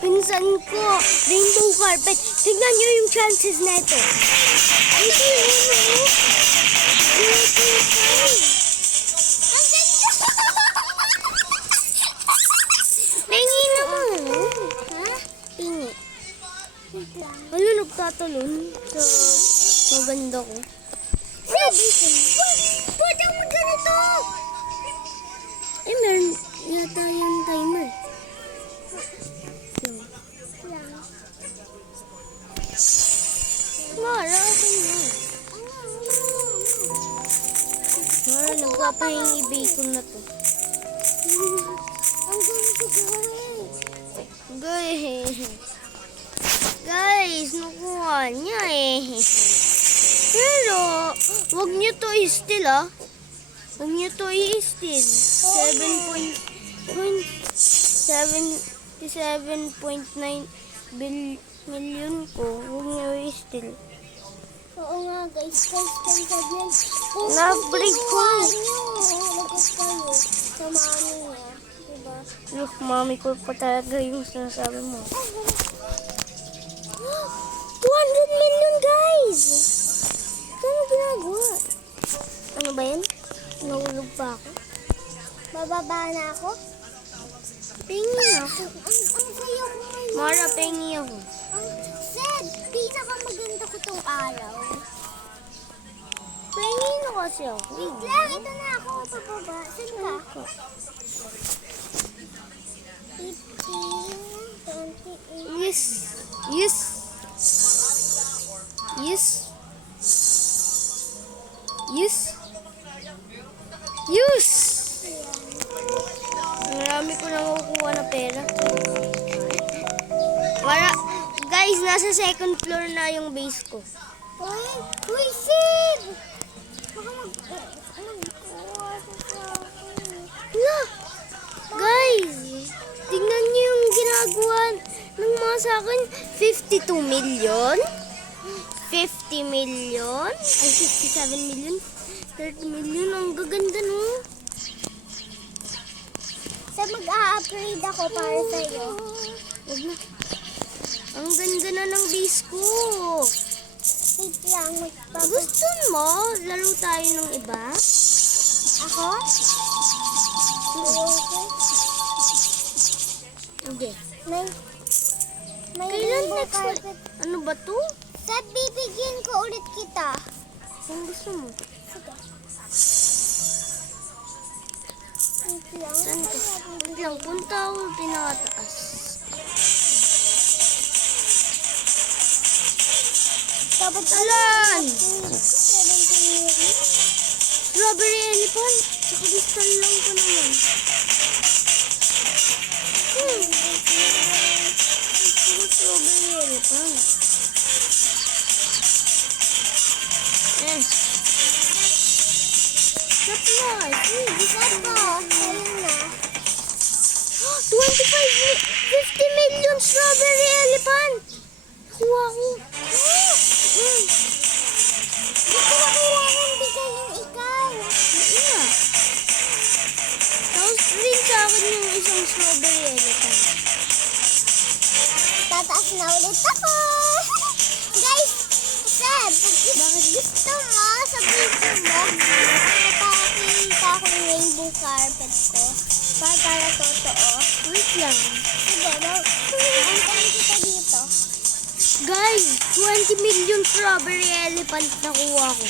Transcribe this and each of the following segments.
pinsan ko, rainbow carpet. Tignan nyo yung chances neto. Ito yun, oh. Pengi naman. Ha? Pengi. Ano, nagtatalon sa maganda ko. Ano, pwede mo ganito. Eh, meron yata yung timer. Mara, okay na. Mara, nagpapahingi bacon na to. Ang ganito, guys. Guys, nakuha niya eh. Pero, wag niyo to i-steal ah. Huwag niyo to i-steal. 77.9 million ko. Huwag niyo i-steal. Oo nga guys, sabihin. Na-break ko. Lagot kayo sa mami niya. Diba? Look, mami ko pa talaga yung sinasabi mo. 200 million guys! Saan ginagawa? Ano ba yan? Nahulog pa ako. Bababa na ako? Pengi ako. Ang sayo ko ngayon. Mara, pengi ako. Sed, pinakamaganda ko tong araw. Pengi na kasi ako. Wait lang, ito na ako pababa. Saan ka? 15, 28. Yes. Yes. Yes. Yes. Yes. Marami ko nang kukuha na pera. Guys, nasa second floor na yung base ko. Uy, Sid! Baka magkuha sa akin. Wala. Guys, tingnan niyo yung ginagawa ng mga sa akin. 52 million. 50 million. Ay, 57 million. 30 million. Ang gaganda, no? So, mag-a-upgrade ako para sa'yo. Wag na. Ang ganda na ng base ko. Wait lang, Gusto mo? Laro tayo ng iba? Ako? Hindi. May Kailan rainbow next? carpet. Ano ba to? Sab, bibigyan ko ulit kita. Kung gusto mo. Sige. Wait lang. Saan ka? Wait lang, punta ako pinakataas. Dapat Alan! 17 million. Strawberry elephant. Sa kristal lang ko naman. Gusto ko strawberry elephant. Stop na. Sab ko, ayun na. 50 million strawberry elephant. Kuha ko. Gusto ko kailangan bigayin ikaw. Yeah. Tapos rin sa akin yung isang strawberry elephant. Tataas na ulit ako. Guys, Sab, bakit gusto mo sa video mo? Napakita ko yung rainbow carpet ko. Para totoo. Wait lang. Sige, antayin kita dito. Guys, 20 million strawberry elephant nakuha ko.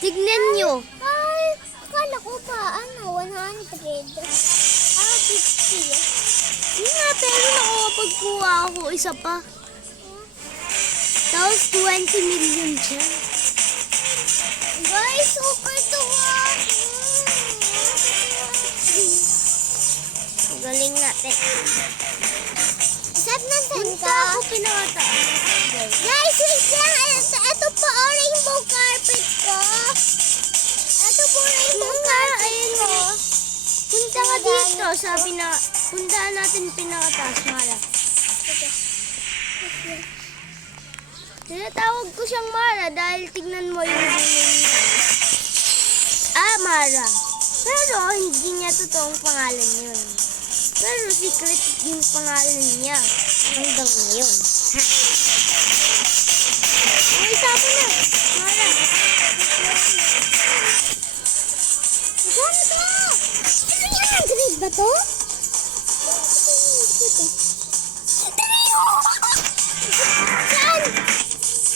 Tignan nyo. Ay, akala ko pa, 100. 50. Yun nga, pero nakakapagkuha ako isa pa. Tapos 20 million siya. Guys, super tuwa. Galing natin. Sab, nandan Punta ka? ako pinakataas. Guys, wait lang. Ito po, rainbow carpet ko. Ito po, rainbow carpet ko. Punta ka dito sa puntaan natin pinakataas, Mara. Tinatawag ko siyang Mara dahil tignan mo yung name niya. Mara. Pero hindi niya totoong pangalan yun. Pero secret yung pangalan niya hanggang ngayon. Ha? May sabi na. Mara. Magkano to? 300 ba to? Saan?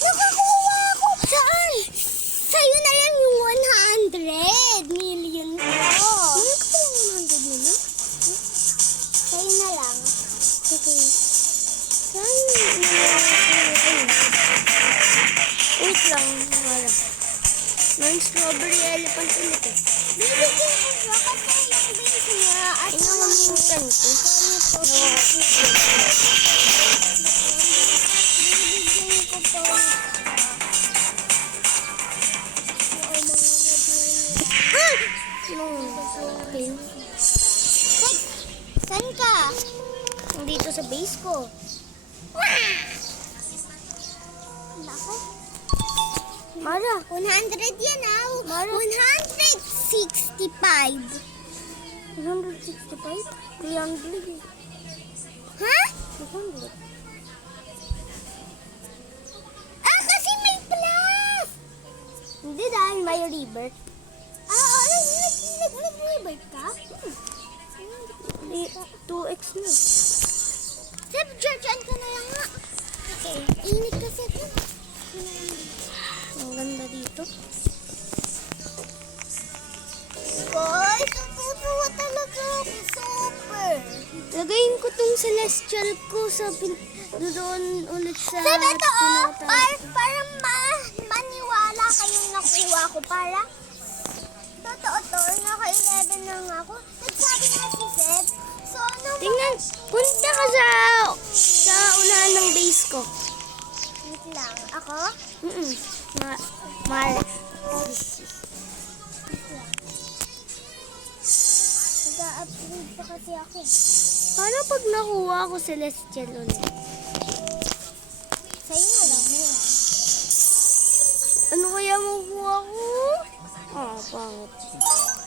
Nakakuha ako. Saan? Sa'yo na lang yung 100 million ko. Ano ka pala 100 million? Sa'yo na lang. Okay. Saan? Wait lang, Mara. May strawberry elephant ulit eh. Bibigyan ko siya kasi yung base niya at Inangamutan ko. bibigyan ko po. Okay. Saan ka? Dito sa base ko. Nako. Mara. 100 yan ah. Mara. 165. 165? 300 eh. Ha? 200. Ah, kasi may plus. Hindi dahil may river. Oo, nag-revert ka? 2x na. Seb, dyan ka na lang nga. Okay. Init kasi ito. Ang ganda dito. Guys, natutuwa talaga ako. Super. Lagayin ko tong celestial ko sa doon ulit sa Seb, ito oh. pinaka- Para maniwala kayong nakuha ko. Para totoo to. Naka-11 na nga ako. Nagsabi nga si Seb. So, ano ba? Tingnan, punta ka sa unahan ng base ko. Wait lang. Ako? Mara. Nag-upgrade pa kasi ako. Paano pag nakuha ko celestial ulit? Sa'yo na lang yun. Ano kaya makuha ko? Pangit.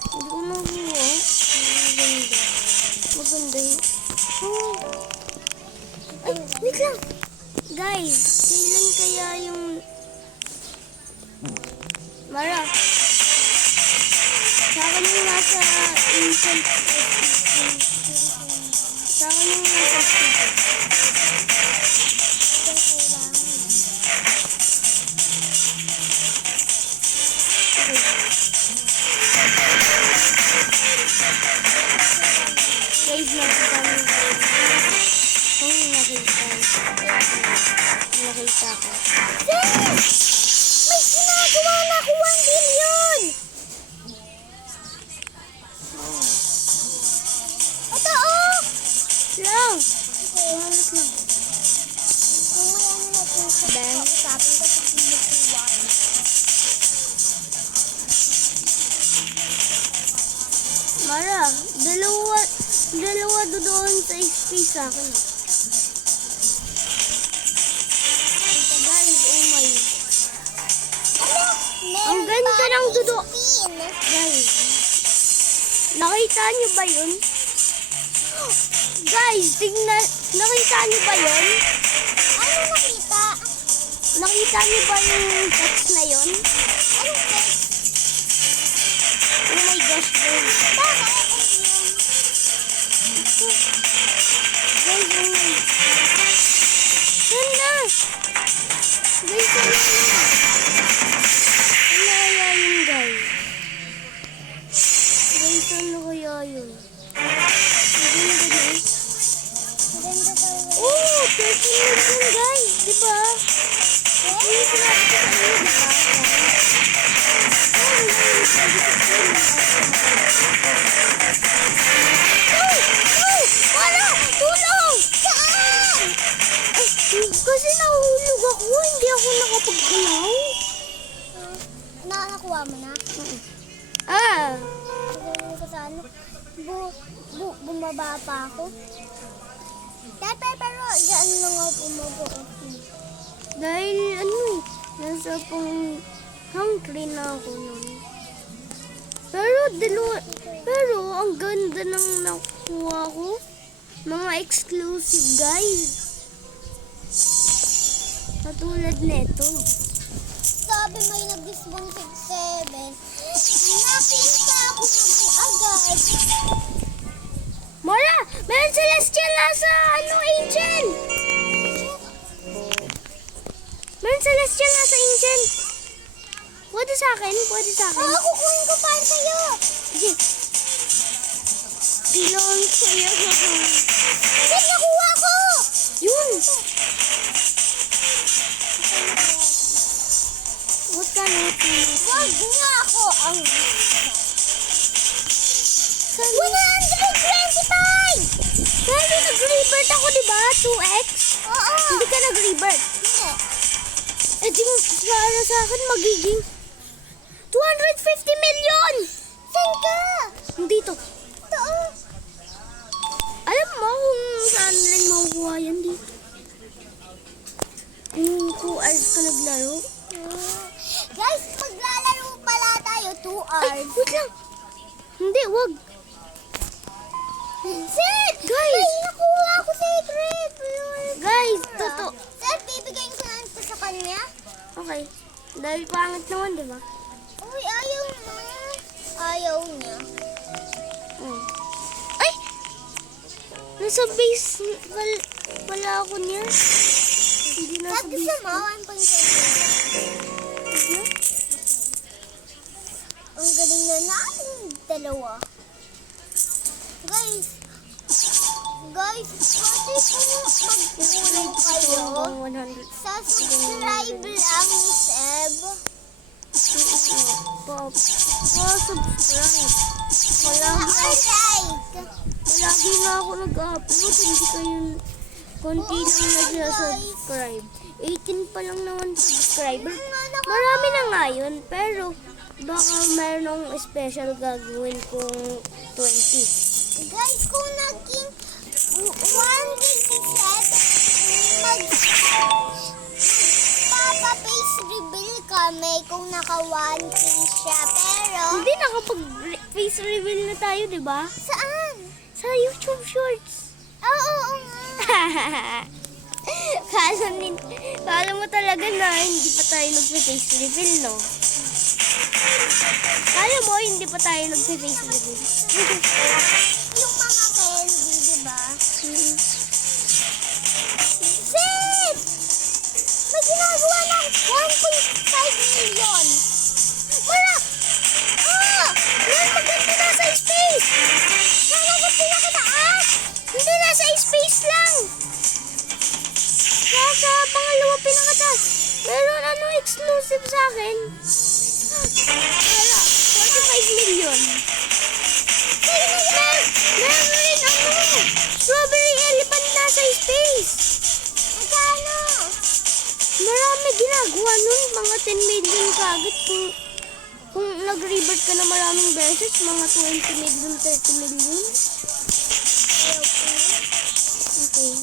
Hindi ko makuha. Maganda. Maganda yun. Ay, wait lang. Guys, kailan kaya yung... Mara. Sa akin yung nasa instant. Sa akin yung nasa instant. Guys, nakita mo nakita ko. May ginagawa na ako 1 billion! Ito oh! Lang! Malas lang. Mamaya na natin sa Ben? kausapin ko sa kinukuha. Mara, dalawa doon sa space sa akin. Guys, oh my. Ang ganda ng dudo. Guys, nakita niyo ba yun? Guys, tingnan. Nakita niyo ba yun? Ano nakita? Nakita niyo ba yung text na yun? Anong text? Oh my gosh, guys. Bakit? Guys, oh my. Ganda! Guys, ano yun? Ano kaya yun, guys? Guys, ano kaya yun? Ang ganda, guys. Maganda talaga. Oh, 13 million, guys. Diba? Yung sinabi ko sa inyo, diba? Oh, yun. Sabi ko sa inyo. Wala! Tulong! Saan? Kasi nahulog ako, hindi ako nakapagkalaw. Nakuha mo na? Ah, Sabihin ko sa ano? Bumaba pa ako? Pero dyan lang ako pumago. dahil ano eh, nasa pang hungry na ako nun. Pero ang ganda ng nakuha ko. Mga exclusive, guys. Katulad neto. Sabi may nag-disbong 6-7. Nakita ako naman agad. Mara! Meron celestial nasa Angel! Meron celestial nasa Angel! Pwede sa akin? Pwede sa akin? Oo, kukunin ko para sa'yo. Sige. Pilon sa'yo. Ba't nakuha ko? Yun! What ka na? Wag nga ako ang... 125! Pero nag-revert ako, diba? 2x? Oo. Hindi ka nag-revert. Hindi. Eh di para sa akin magiging 250 million! Saan ka? Dito. Ito. Alam mo kung saan rin makukuha yan dito. Kung 2 hours ka naglaro. Guys, maglalaro pala tayo 2 Ay, hours. wait lang. Hindi, wag. Sid! Guys! May nakuha ako secret! Guys, totoo. Sid, bibigyan ko lang ito sa kanya. Okay. Dahil pangit naman, di ba? Uy, ayaw mo. Ayaw niya. Hmm. Ay! Nasa base pala ako niya. Hindi nasa Sabi sa base. mo, 1.7. Ang galing na natin dalawa. Guys, pwede po magtulong kayo 100. sa subscribe lang ni Seb. Pa-subscribe. Palagi nga ako nag-upload. Hindi kayo konti lang nag-subscribe. 18 pa lang naman subscriber. Marami na nga yun. Pero baka mayroong special gagawin kung 20. Guys, kung naging 1 gig si Seb, magpapa-face reveal kami kung naka 1K siya. Pero, Hindi, nakapag-face reveal na tayo, di ba? saan? Sa YouTube Shorts. Oo nga. Kala mo talaga na hindi pa tayo nag-face reveal, no? Kala mo hindi pa tayo nag-face reveal. Yung mga candy, diba? Sid! May ginagawa ng 1.5 million. Wala! Meron maganda nasa space! Wala ba pinakataas? Hindi, nasa space lang! Sa pangalawa pinakataas. Meron exclusive sa akin. Wala, 45 million. Meron rin strawberry elephant nasa space. Magkano? Marami ginagawa nun, mga 10 million kagad. Kung nag-revert ka na maraming beses, mga 20 million, 30 million. Okay.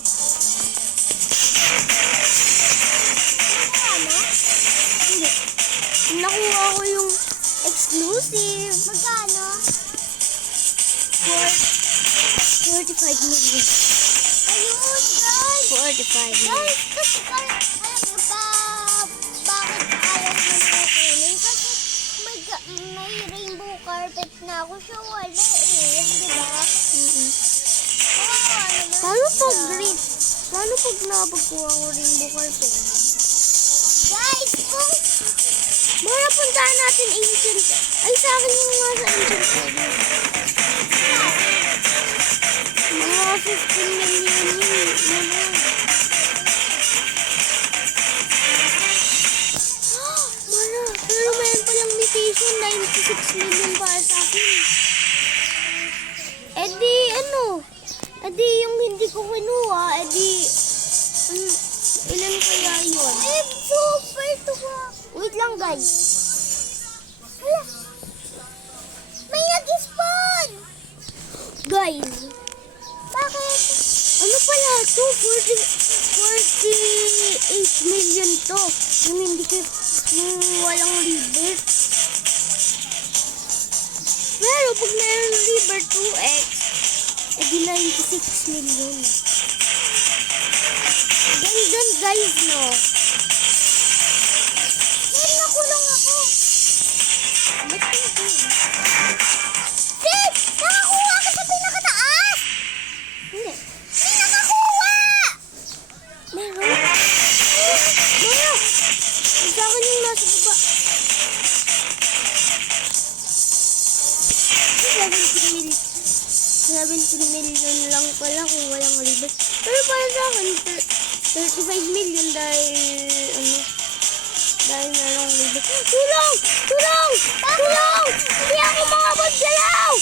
Magkano? Hindi. Nakuha ko yung exclusive. Magkano? 45 million. Ayun, guys. 45 million. Guys, kasi alam niyo ba bakit ayaw niyo na kunin? Kasi may rainbow carpet na ako siya wala diba? Kawawa naman Paano pag siya. green? Paano pag napagkuha ko rainbow carpet? Guys, kung Mara, puntahan natin ancient. Ay, sa akin yung mga sa ancient series. Mga 15 million yun. Mara, pero mayroon palang mutation. 96 million para sa akin. Eh di, yung hindi ko kinuha, ilan kaya yun? super tuwa. Wait lang, guys. Hala. May nag-spawn. Guys, Bakit? ano pala to? 48 million to. Yung hindi ko, yung walang rebirth. Pero pag meron rebirth 2x, di 96 million. Ganyan guys, no? Sid, nakulong ako. Ba't ito? Sid, nakakuha ka sa pinakataas. Hindi. Sid, nakakuha. Meron? Meron! Sa akin yung nasa baba. 17 million lang pala kung walang ribet. Pero para sa akin, 35 million dahil, dahil merong ribet. Tulong! Tulong! Tulong! Hindi ako makapagdalaw!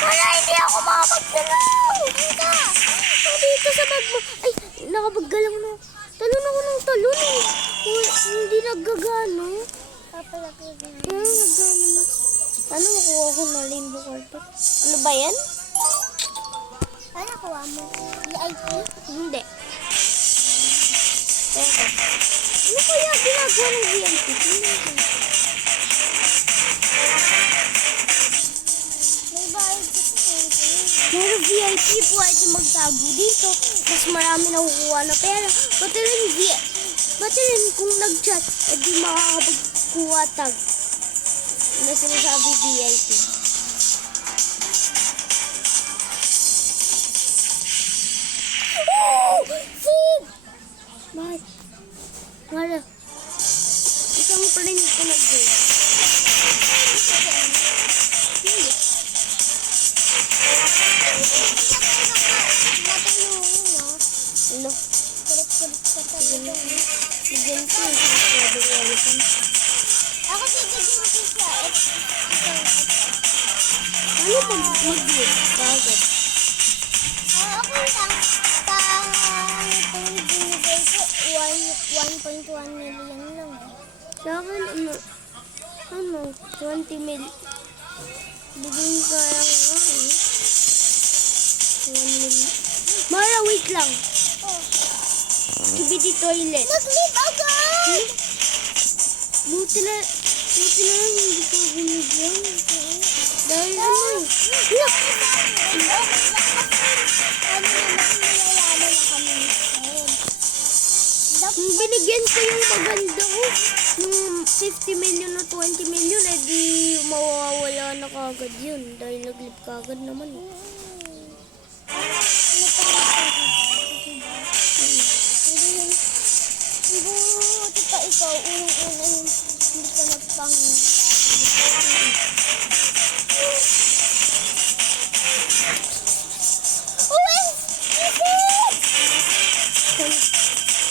Wala, hindi ako makapagdalaw! Dito! Dito sa bag mo. Ay, nakapaggalaw na. Talon ako ng talon eh. Hindi naggagano. Naggano na. Paano makuha ko na rainbow carpet? Ano ba yan? Ano nakuha mo? VIP? Hindi. Teka. Ano kaya ginagawa ng VIP? May bayad kasi. Pero VIP pwede magtago dito. Mas marami nakukuha na pera. Pati rin kung nag-chat, edi makakapagkuha tag. Na sinasabi VIP. Oh! Sid! Bakit? Wala. Isang print ko na din. Hindi. Matulungin, no? Ano? Kulit-kulit ka talaga. Bigyan ko yung pwede ko elephant. Ako bibigyan ko siya. Ano pag mag-good? Bakit? Ako lang. Itong binigay ko, 1.1 million lang. Sa akin, 20 mil. Bigyan ko kaya nga eh. 1 mil. Mara, wait lang. Oh. CBD toilet. Nag-leave agad! Buti na lang hindi ko binigyan. Dahil ano eh. Look! Ano naman, nilalaman na kami ni Fred. Kung binigyan ko yung maganda ko, yung 50 million o 20 million, eh di mawawala na kagad yun. Dahil nag-leave kagad naman. Buti pa ikaw, unang-una hindi ka nagpangin. Uy!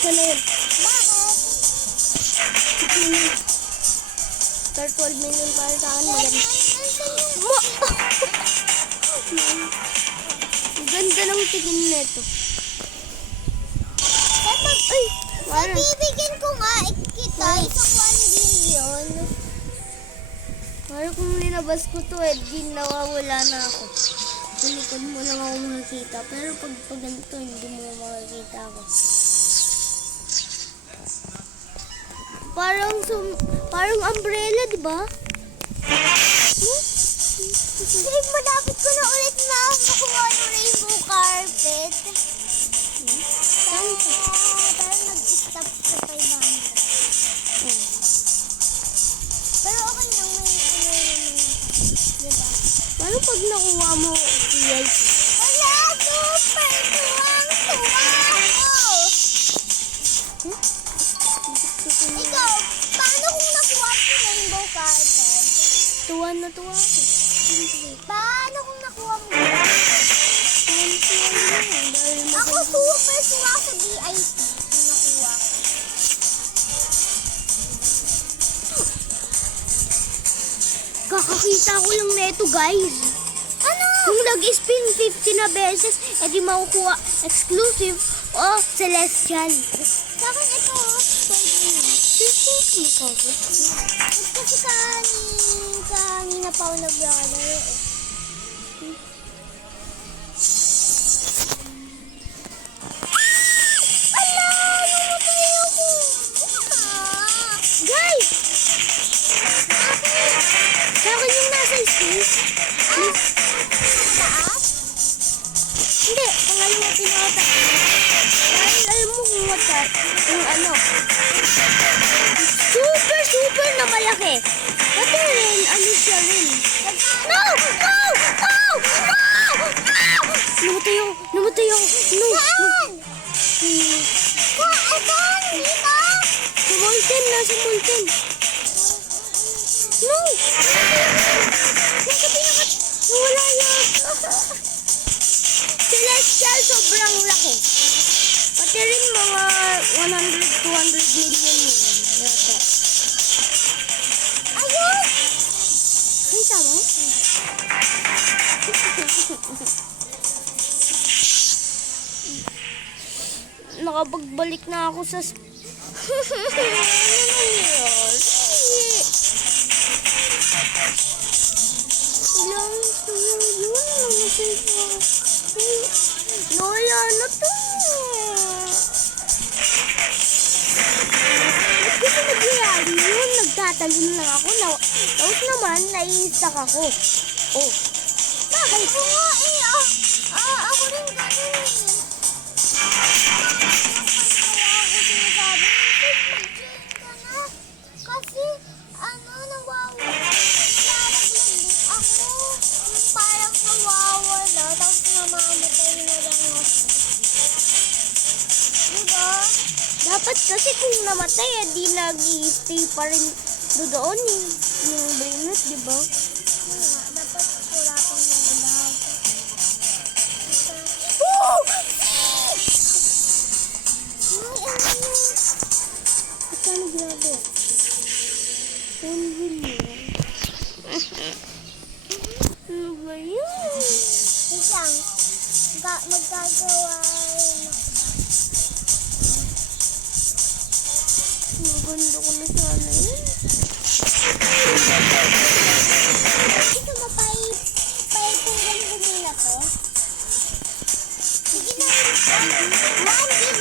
Sana yun. Bakit? 12 million para sa akin, maganda. Ang ganda ng tingin nito. Ay! Wala. Bibigyan ko nga kita isang 1 billion. Parang kung linabas ko to, eh, di nawawala na ako. Tulikod mo lang ako makikita. Pero pag ganito, hindi mo makikita ako. Parang umbrella, di ba? Sige, malapit ko na ulit na makuha yung rainbow carpet. Saan ka? Parang nag-stop sa 500. Pero okay lang, may ano naman ako. Diba? Paano pag nakuha mo VIP? Wala! Super! Tuwang-tuwa ako! Ikaw, paano kung nakuha mo yung rainbow carpet? Tuwa na tuwa ako. Paano kung nakuha mo? Tuwa na dahil Ako super tuwa sa VIP kung nakuha ko. kakakita ko lang neto, guys. Ano? Kung nag-spin 50 na beses, edi makukuha exclusive o celestial. Sa akin ito, pwede na. Kasi kanina pa ako naglalaro eh. Ala! Namatay ako! Guys! Sa akin yung nasa space. Taas? mata. Dahil alam mo kung mata, kung ano. Super na malaki. Pati rin, ano siya rin. No! No! No! No! No! Namatay ako. No! Saan? Hmm. Saan? Dito? Sa mountain, nasa mountain. No! Nasa pinakat. Nawala yan. Celestial, sobrang laki. Pati rin mga 100-200 million yun. Yata. Ayun! Ay, tama? Nakapagbalik na ako sa... Ano nangyari? Ilang yun, namatay ko. Lola, ano to? Ba't kasi nagyayari yun? Nagtatalon lang ako. Tapos naman, naiisak ako. Oh, bakit? Oo, ako rin ganun eh. Kasi, nalalaglag ako. Parang nawawala, tapos namamatay na lang ako. Diba? Dapat kasi kung namatay, di nag-i-stay pa rin doon yung brainrot, di ba? Dapat wala pang naglag. Oh! Paano ginagawa? 10 billion. Ano ba yun? Isang, magagawa rin ako. Maganda ko na sana yun. Ito mapay-purang humila ko. Sige na. One billion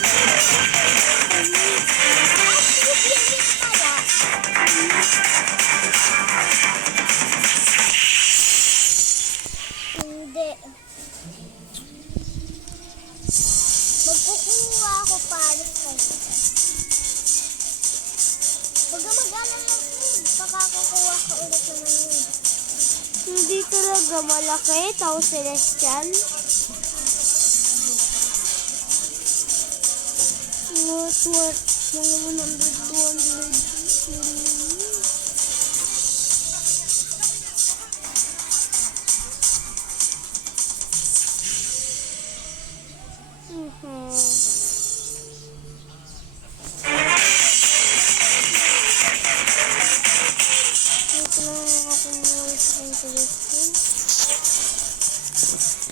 pala. Hindi. Magkukuha ako para sa'yo. Huwag ka mag-alala, makakakuha ka ulit naman yun. Hindi talaga malaki, tao celestial. What? Mga 100-200 Ito lang ako mga celestial.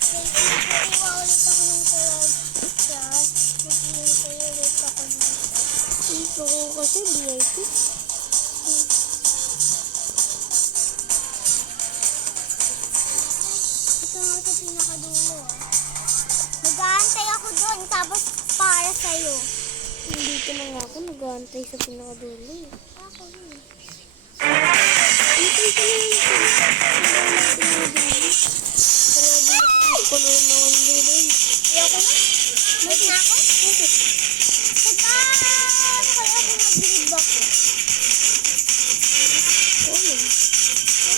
Kukuha ulit ako ng collection. Maghihintay ulit ako dito. Ito ko kasi VIP. Ito nga sa pinakadulo ah. Mag-aantay ako doon tapos para sa'yo. Dito na nga ako nag-aantay sa pinakadulo. Ako rin. Dito na yun. Puno yung mga dulo. Ayoko na. Ba't na ako? Ano kaya ako nag-grib ako? Ano?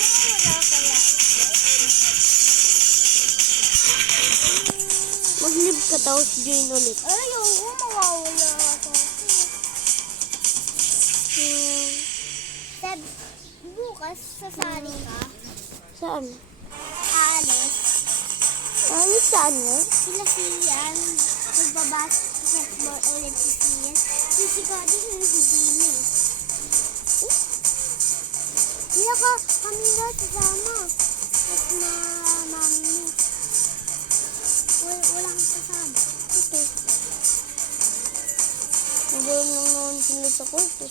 Wala kaya. Mag-live ka tapos join ulit. Ayoko, mawawala ako. Dad, bukas sasali ka. Saan? Alis. Ano saan nga? Sila Sian. Magbabasketball ulit si Sian. Sisigaw din yung hibini. Hindi ka, kami na sasama. At na mami mo. Wala kang kasama. Ito. Nagawin lang naman sila sa kwarto.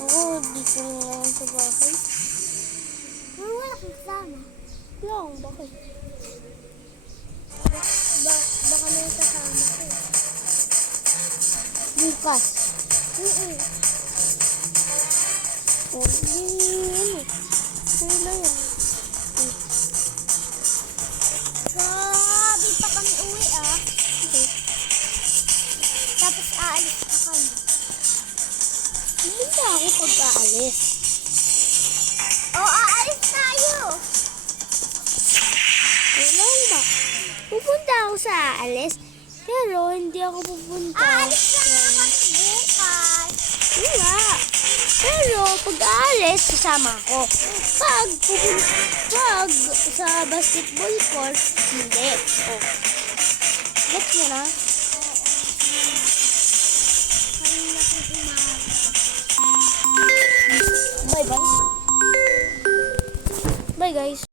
Ako, dito lang naman sa bahay. Wala kang kasama. Lang, bakit? Baka may kasama ko. Bukas. O, di, ano? Kailan yan? Grabe pa kami uwi ah. pupunta ako pag aalis. Aalis tayo. Wala ba? Pupunta ako sa aalis. Pero hindi ako pupunta. Aalis na kami bukas. Wala. Pero pag aalis, sasama ko. Pag sa basketball court, hindi. Oh. Gets mo na? Kanina po umaga. Bye-bye. Bye, guys.